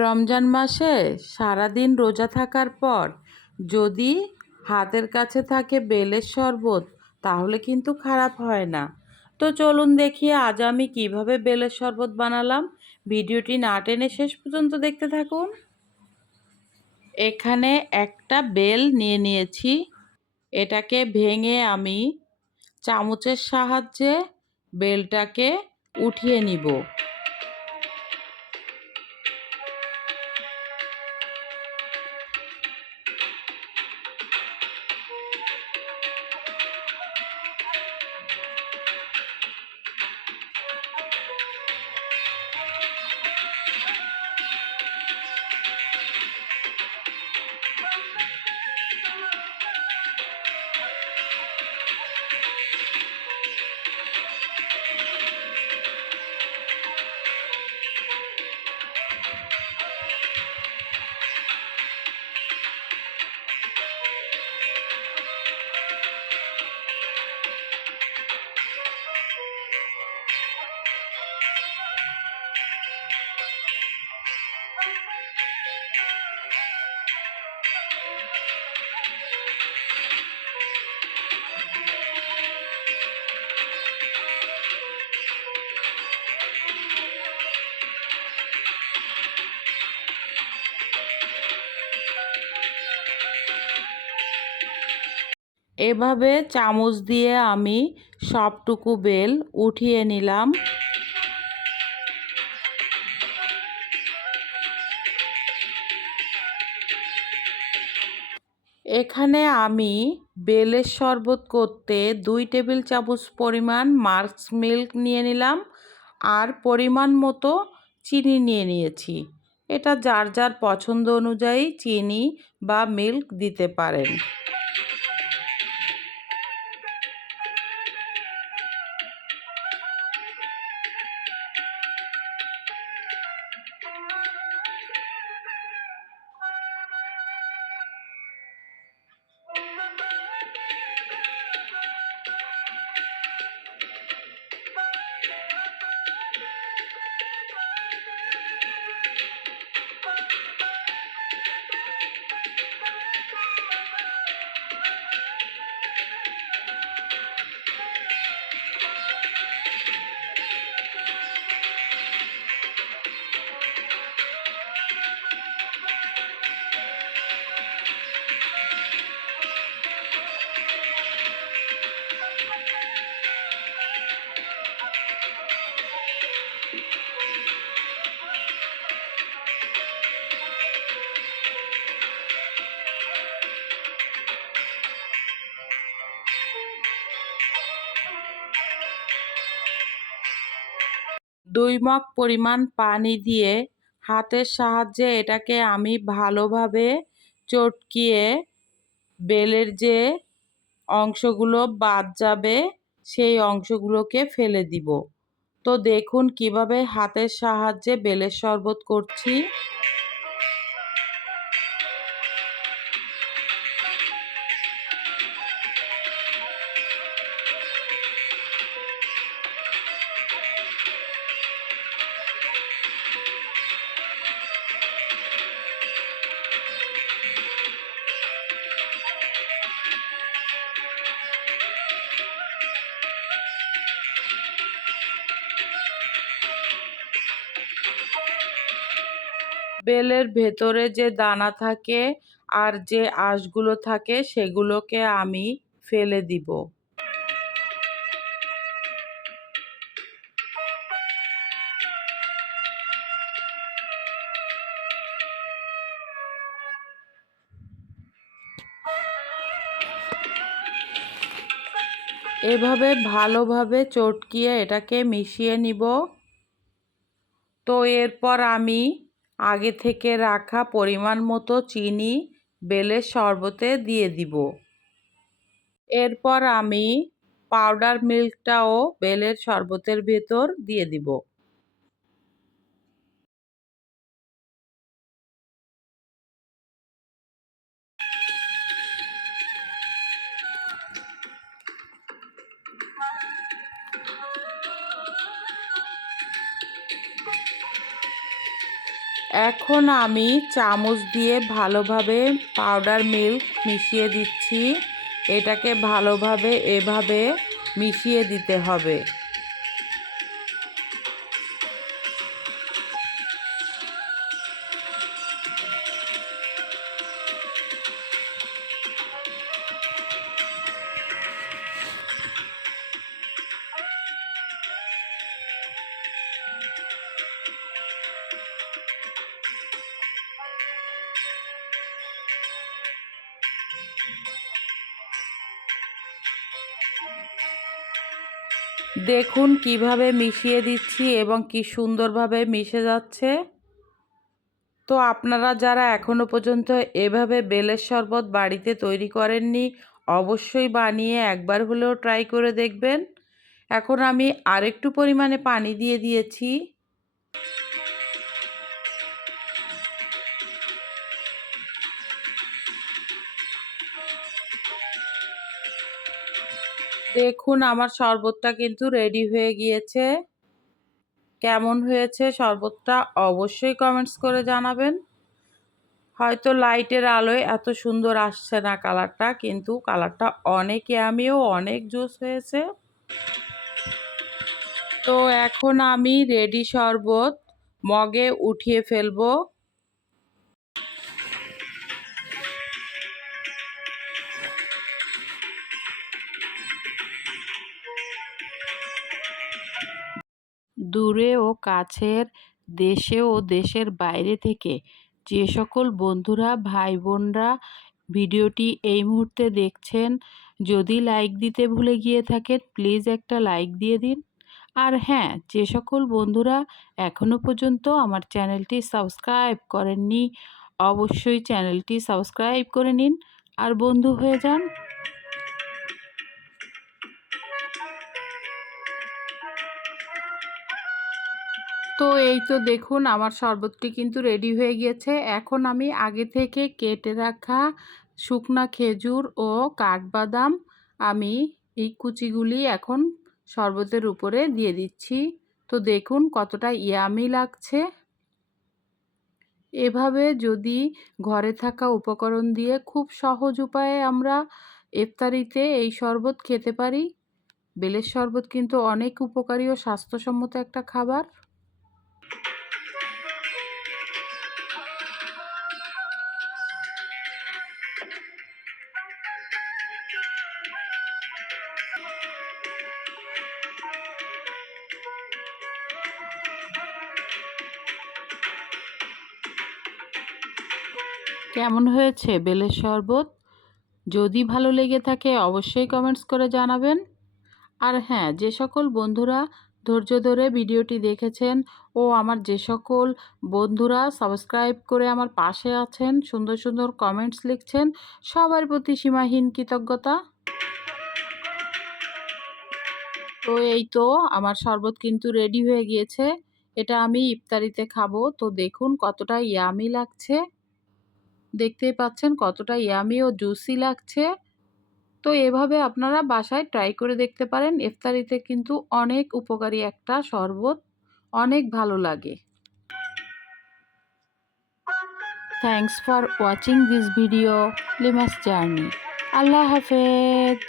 রমজান মাসে সারাদিন রোজা থাকার পর যদি হাতের কাছে থাকে বেলের শরবত তাহলে কিন্তু খারাপ হয় না। তো চলুন দেখি আজ আমি কিভাবে বেলের শরবত বানালাম। ভিডিওটি না টেনে শেষ পর্যন্ত দেখতে থাকুন। এখানে একটা বেল নিয়ে নিয়েছি, এটাকে ভেঙে আমি চামচের সাহায্যে বেলটাকে উঠিয়ে নিব। এভাবে চামচ দিয়ে আমি সবটুকু বেল উঠিয়ে নিলাম। এখানে আমি বেলের শরবত করতে 2 টেবিল চামচ পরিমাণ মাস্ক মিল্ক নিয়ে নিলাম আর পরিমাণ মতো চিনি নিয়ে নিয়েছি। এটা যার যার পছন্দ অনুযায়ী চিনি বা মিল্ক দিতে পারেন। দুই মগ পরিমাণ পানি দিয়ে হাতের সাহায্যে এটাকে আমি ভালোভাবে চটকিয়ে বেলের যে অংশগুলো বাদ যাবে সেই অংশগুলোকে ফেলে দিব। তো দেখুন কিভাবে হাতের সাহায্যে বেলের শরবত করছি। বেলের ভেতরে যে দানা থাকে আর যে আঁশগুলো থাকে সেগুলোকে আমি ফেলে দিব। এভাবে ভালোভাবে চটকিয়ে এটাকে মিশিয়ে নিব। তো এরপর আমি আগে থেকে রাখা পরিমাণ মতো চিনি বেলের শরবতে দিয়ে দিব। এরপর আমি পাউডার মিল্কটাও বেলের শরবতের ভেতর দিয়ে দিব। এখন আমি চামচ দিয়ে ভালোভাবে পাউডার মিল্ক মিশিয়ে দিচ্ছি। এটাকে ভালোভাবে এভাবে মিশিয়ে দিতে হবে। দেখুন কিভাবে মিশিয়ে দিচ্ছি এবং কি সুন্দরভাবে মিশে যাচ্ছে। তো আপনারা যারা এখনো পর্যন্ত এভাবে বেলের শরবত বাড়িতে তৈরি করেননি, অবশ্যই বানিয়ে একবার হলেও ট্রাই করে দেখবেন। এখন আমি আরেকটু পরিমাণে পানি দিয়ে দিয়েছি। দেখুন আমার শরবতটা কিন্তু রেডি হয়ে গিয়েছে। কেমন হয়েছে শরবতটা অবশ্যই কমেন্টস করে জানাবেন। হয়তো লাইটের আলোয় এত সুন্দর আসছে না কালারটা, কিন্তু কালারটা অনেক ইয়ামি ও অনেক জুস হয়েছে। তো এখন আমি রেডি শরবত মগে উঠিয়ে ফেলবো। দূরে ও কাছের, দেশে ও দেশের বাইরে থেকে যে সকল বন্ধুরা ভাই বোনরা ভিডিওটি এই মুহূর্তে দেখছেন, যদি লাইক দিতে ভুলে গিয়ে থাকেন প্লিজ একটা লাইক দিয়ে দিন। আর হ্যাঁ, যে সকল বন্ধুরা এখনও পর্যন্ত আমার চ্যানেলটি সাবস্ক্রাইব করেননি, অবশ্যই চ্যানেলটি সাবস্ক্রাইব করে নিন আর বন্ধু হয়ে যান। তো এই তো দেখুন আমার শরবতটি কিন্তু রেডি হয়ে গিয়েছে। এখন আমি আগে থেকে কেটে রাখা শুকনা খেজুর ও কাঠবাদাম আমি এই কুচিগুলি এখন শরবতের উপরে দিয়ে দিচ্ছি। তো দেখুন কতটা ইয়ামি লাগছে। এভাবে যদি ঘরে থাকা উপকরণ দিয়ে খুব সহজ উপায়ে আমরা ইফতারিতে এই শরবত খেতে পারি। বেলের শরবত কিন্তু অনেক উপকারী ও স্বাস্থ্যসম্মত একটা খাবার। কেমন হয়েছে বেলের শরবত? যদি ভালো লেগে থাকে অবশ্যই কমেন্টস করে জানাবেন। আর হ্যাঁ, যে সকল বন্ধুরা ধৈর্য ধরে ভিডিওটি দেখেছেন ও আমার যে সকল বন্ধুরা সাবস্ক্রাইব করে আমার পাশে আছেন, সুন্দর সুন্দর কমেন্টস লিখছেন, সবার প্রতি সীমাহীন কৃতজ্ঞতা। তো এই তো আমার শরবত কিন্তু রেডি হয়ে গিয়েছে। এটা আমি ইফতারিতে খাবো। তো দেখুন কতটা ইয়ামি লাগছে। দেখতেই পাচ্ছেন কতটা ইয়ামি ও জুসি লাগছে। তো এভাবে আপনারা বাসায় ট্রাই করে দেখতে পারেন। ইফতারিতে কিন্তু অনেক উপকারী একটা শরবত, অনেক ভালো লাগে। Thanks for watching this video লিমাস জার্নি। আল্লাহ হাফেজ।